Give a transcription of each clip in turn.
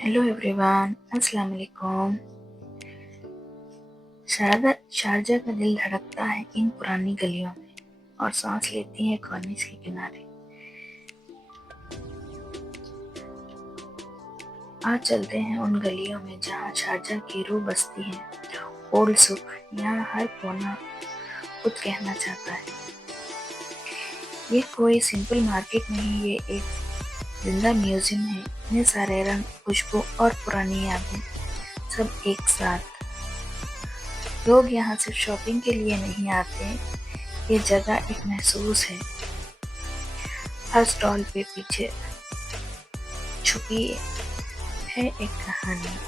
Hello everyone, अस्सलाम वालेकुम। शारजा का दिल धड़कता है इन पुरानी गलियों में और सांस लेती है कॉर्निश के किनारे। आज चलते हैं उन गलियों में जहाँ शारजा की रूह बसती है। ओल्ड सुख, यहाँ हर कोना कुछ कहना चाहता है। ये कोई सिंपल मार्केट नहीं, ये एक जिंदा म्यूजियम है। इतने सारे रंग, खुशबू और पुरानी यादें सब एक साथ। लोग यहाँ सिर्फ शॉपिंग के लिए नहीं आते, ये जगह एक महसूस है। हर स्टॉल पे पीछे छुपी है एक कहानी।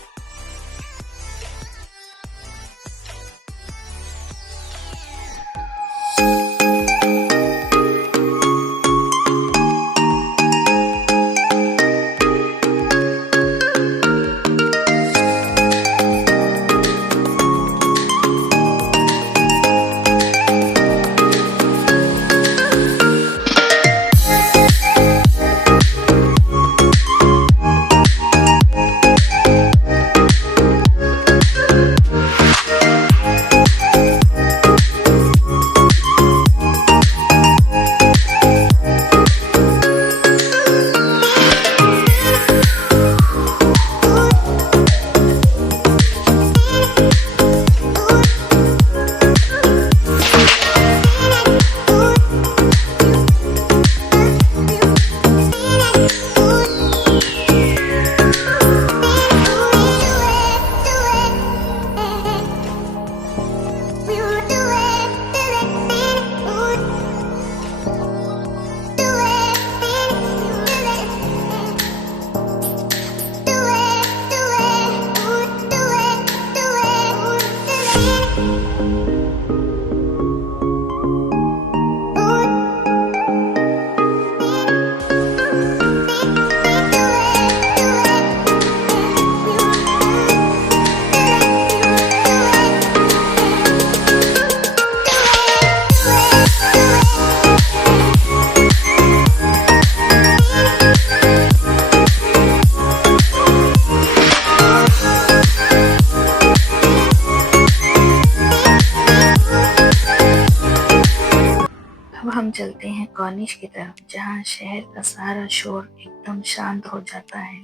अब हम चलते हैं कॉर्निश की तरफ, जहाँ शहर का सारा शोर एकदम शांत हो जाता है।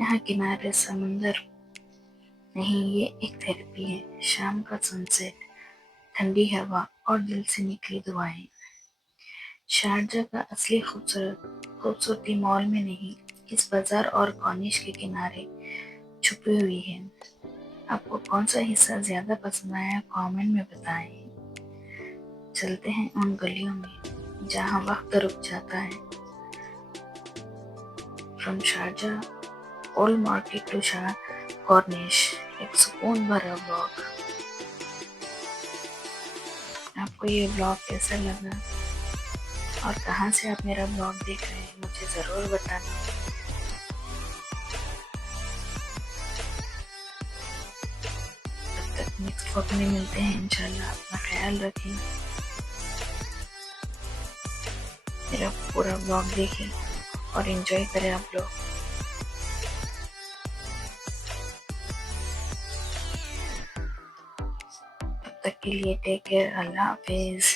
यहाँ किनारे समंदर नहीं, ये एक थेरेपी है। शाम का सनसेट, ठंडी हवा और दिल से निकली दुआएं। शारजा का असली खूबसूरती मॉल में नहीं, इस बाजार और कॉर्निश के किनारे छुपी हुई है। आपको कौन सा हिस्सा ज्यादा पसंद आया, कमेंट में बताएं। चलते हैं उन गलियों में जहाँ वक्त रुक जाता है। From Sharjah old market to Shah Corniche, एक सुकून भरा ब्लॉग। आपको ये ब्लॉग कैसा लगा और कहाँ से आप मेरा ब्लॉग देख रहे हैं, मुझे ज़रूर बताना। तब तक नेक्स्ट व्लॉग में मिलते हैं इंशाल्लाह। अपना ख्याल रखें, मेरा पूरा ब्लॉग देखें और एंजॉय करें आप लोग। तब तक के लिए टेक केयर, अल्लाह हाफिज़।